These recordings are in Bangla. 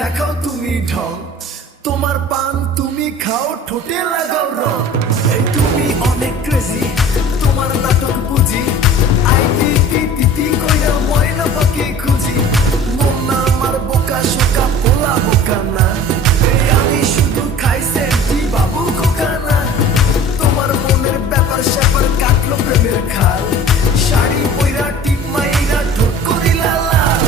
দেখাও তুমি ঢং, তোমার পান তুমি খাও, ঠোঁটে লাগাও রং। এই তুমি অনেক ক্রেজি, তোমার নাটক বুঝি, আইটি তিতি কইরা ময়না পাখি খুঁজি। মন না আমার বোকা শোকা, পোলা বোকা না, এই আমি শুধু খাই সেন্টি বাবু খোকা না। তোমার মনের ব্যাপার স্যাপার কাটলো প্রেমের খাল, শাড়ি পইরা টিপ মাইরা ঠোঁট করিলা লাল।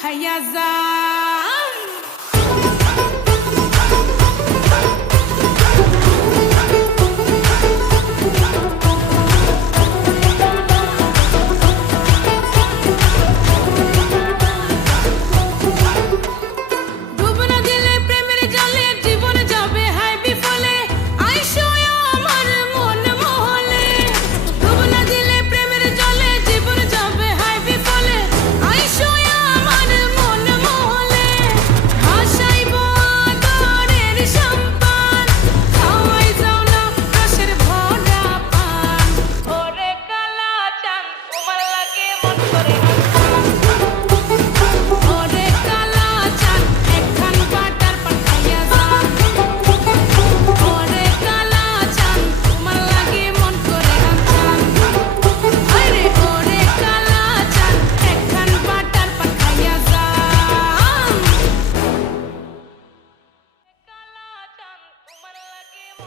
খাইয়া যা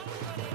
Come on.